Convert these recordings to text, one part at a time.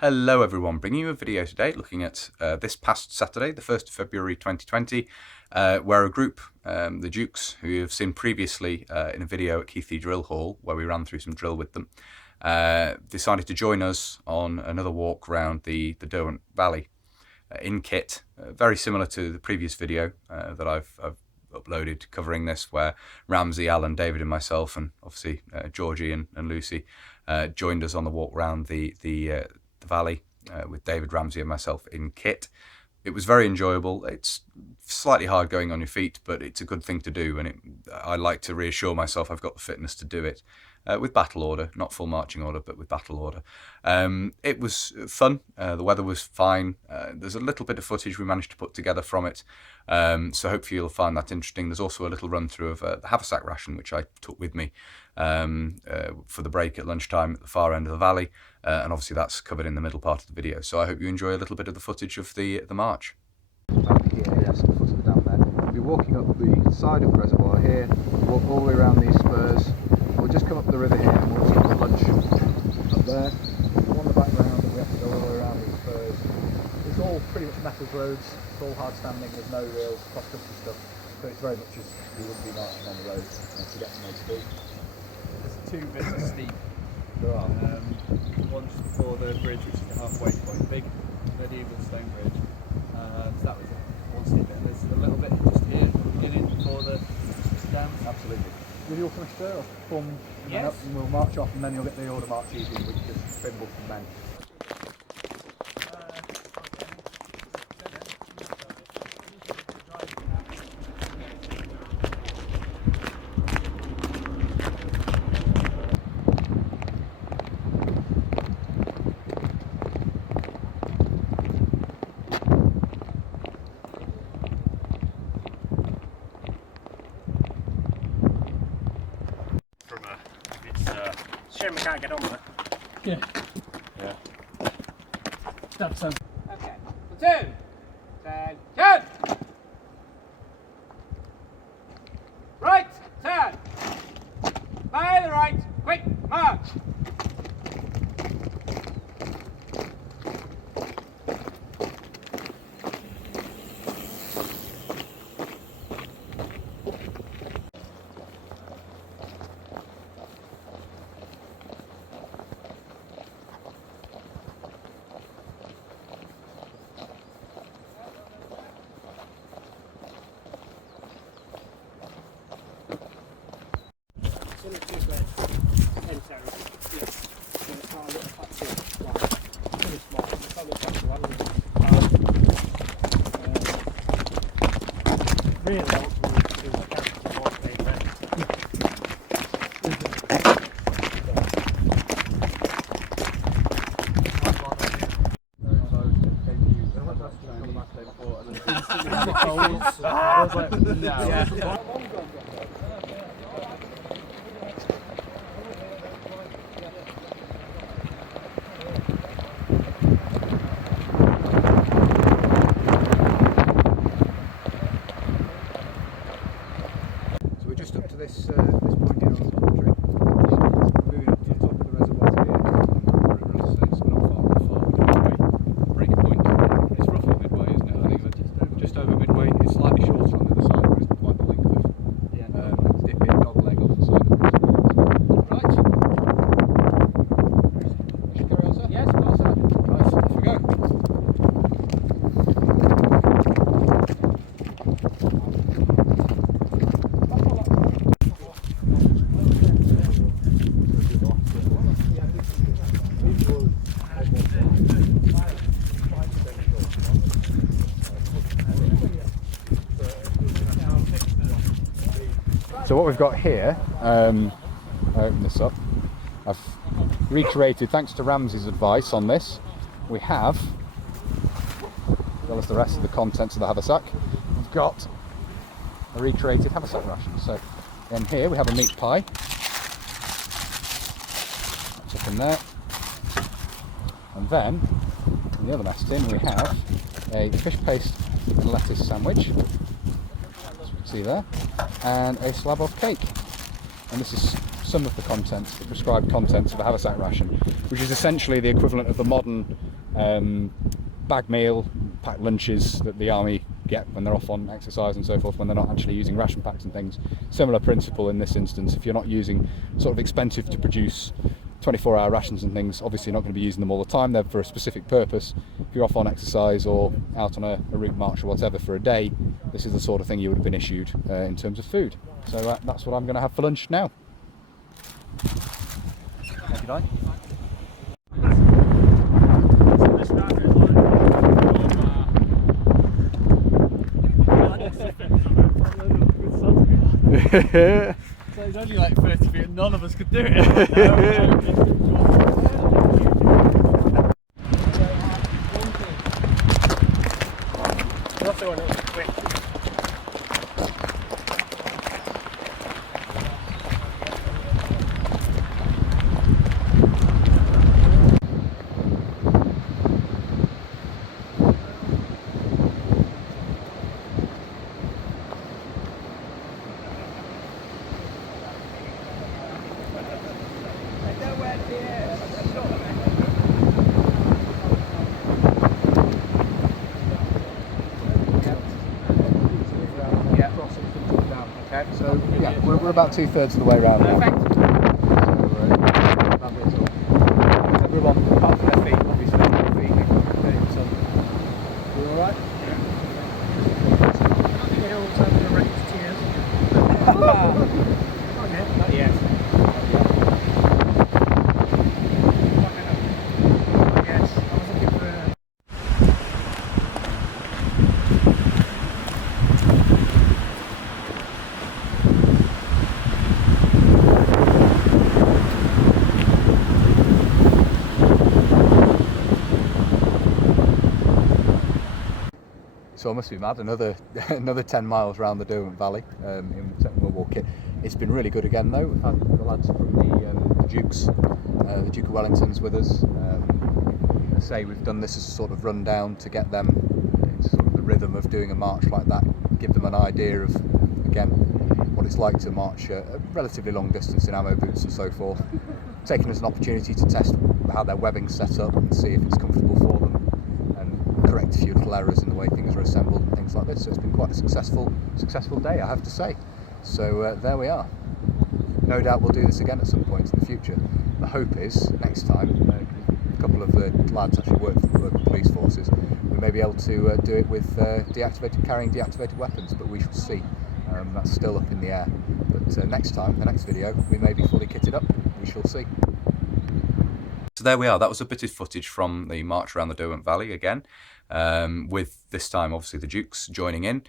Hello everyone, bringing you a video today looking at this past Saturday, the 1st of February 2020, where a group, the Dukes, who you've seen previously in a video at Keithley Drill Hall, where we ran through some drill with them, decided to join us on another walk around the Derwent Valley in kit, very similar to the previous video that I've uploaded covering this, where Ramsey, Alan, David and myself, and obviously Georgie and Lucy joined us on the walk around the valley with David, Ramsey and myself in kit. It was very enjoyable. It's slightly hard going on your feet, but it's a good thing to do, and I like to reassure myself I've got the fitness to do it with battle order, not full marching order, but with battle order. It was fun. The weather was fine. There's a little bit of footage we managed to put together from it, so hopefully you'll find that interesting. There's also a little run through of the haversack ration, which I took with me for the break at lunchtime at the far end of the valley, and obviously that's covered in the middle part of the video. So I hope you enjoy a little bit of the footage of the march. Here, yes, the foot of the dam there. We'll be walking up the side of the reservoir here, walk all the way around these spurs. We'll just come up the river here and we'll stop at lunch up there. On the background, and we have to go all the way around these spurs. It's all pretty much metals roads, it's all hard standing, there's no real cross-country stuff, so it's very much as we would be marching on the road to get from A to B. There's two bits of steep. There are. One's before the bridge, which is the halfway point, big medieval stone bridge. So that was one steep bit. There's a little bit just here at the beginning before the dam. Absolutely. Will you all finish there, or form Yes. up and we'll march off, and then you'll get the order march easy, we can just bimble from then. Shame we can't get on with it. Yeah. That's okay. Platoon! Attention! Right, turn! By the right, quick march! I was like, no. Yeah. So we're just up to this point here on the top tree. Moving up to the top of the reservoir here. It's not far break point. It's roughly midway, isn't it? I think just over midway. It's slightly shorter on the other side, but it's quite the length of dipping dog leg off the side of the reservoir. Right. Should carry on, sir? Yes, of course, sir. Nice, off we go. So what we've got here, I open this up, I've recreated, thanks to Ramsey's advice on this, we have, as well as the rest of the contents of the haversack, we've got a recreated haversack ration. So in here we have a meat pie, that's up in there, and then in the other mess tin we have a fish paste and lettuce sandwich, as you can see there, and a slab of cake. And this is some of the contents, the prescribed contents of a haversack ration, which is essentially the equivalent of the modern bag meal, packed lunches that the army get when they're off on exercise and so forth, when they're not actually using ration packs and things. Similar principle in this instance. If you're not using sort of expensive to produce 24-hour rations and things, obviously you're not going to be using them all the time. They're for a specific purpose. If you're off on exercise or out on a route march or whatever for a day, this is the sort of thing you would have been issued in terms of food. So that's what I'm going to have for lunch now. If you like. So it's only like 30 feet and none of us could do it. Okay, so yeah, we're about 2/3 of the way around now. Perfect. So everyone, apart from their feet, obviously, their feet. So, you all right? I think it all sounds like right to tears. Not yet. Yes, I was looking for So I must be mad, another 10 miles around the Derwent Valley in taking a walk kit. It's been really good again though. We've had the lads from the Dukes, the Duke of Wellington's with us. I say we've done this as a sort of rundown to get them into sort of the rhythm of doing a march like that, give them an idea of, again, what it's like to march a relatively long distance in ammo boots and so forth. Taking as an opportunity to test how their webbing's set up and see if it's comfortable for them, and correct a few little errors in the way things are assembled and things like this. So it's been quite a successful day, I have to say. So there we are. No doubt we'll do this again at some point in the future. The hope is next time, a couple of the lads actually work for the local police forces, we may be able to do it with carrying deactivated weapons, but we shall see. That's still up in the air. But next time, the next video, we may be fully kitted up. We shall see. So there we are. That was a bit of footage from the march around the Derwent Valley again, with this time obviously the Dukes joining in.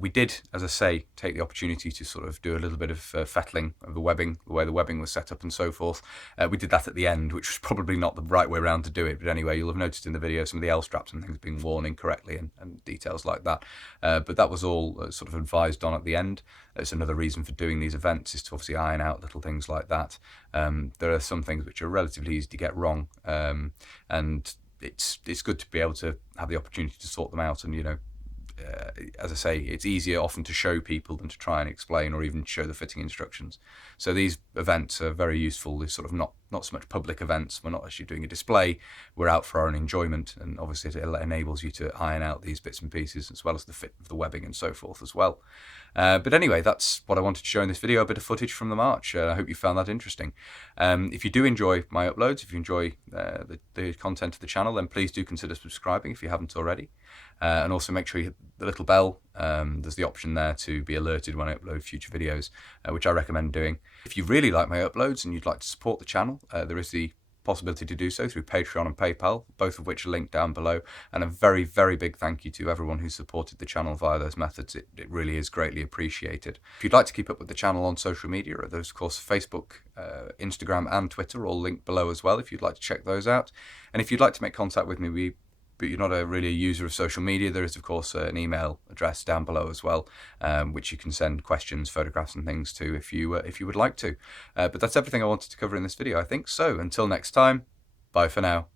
We did, as I say, take the opportunity to sort of do a little bit of fettling of the webbing, the way the webbing was set up and so forth. We did that at the end, which was probably not the right way around to do it. But anyway, you'll have noticed in the video some of the L-straps and things being worn incorrectly and details like that. But that was all sort of advised on at the end. It's another reason for doing these events is to obviously iron out little things like that. There are some things which are relatively easy to get wrong, and it's good to be able to have the opportunity to sort them out. And you know, as I say, it's easier often to show people than to try and explain or even show the fitting instructions. So these events are very useful. They're sort of not so much public events. We're not actually doing a display. We're out for our own enjoyment, and obviously it enables you to iron out these bits and pieces as well as the fit of the webbing and so forth as well. But anyway, that's what I wanted to show in this video, a bit of footage from the march. I hope you found that interesting. If you do enjoy my uploads, if you enjoy the content of the channel, then please do consider subscribing if you haven't already. And also make sure you hit the little bell. There's the option there to be alerted when I upload future videos, which I recommend doing. If you really like my uploads and you'd like to support the channel, there is the possibility to do so through Patreon and PayPal, both of which are linked down below. And a very, very big thank you to everyone who supported the channel via those methods. It really is greatly appreciated. If you'd like to keep up with the channel on social media, there's of course Facebook, Instagram and Twitter, all linked below as well if you'd like to check those out. And if you'd like to make contact with me, but you're not really a user of social media, there is of course an email address down below as well, which you can send questions, photographs and things to if you would like to. But that's everything I wanted to cover in this video, I think. So until next time, bye for now.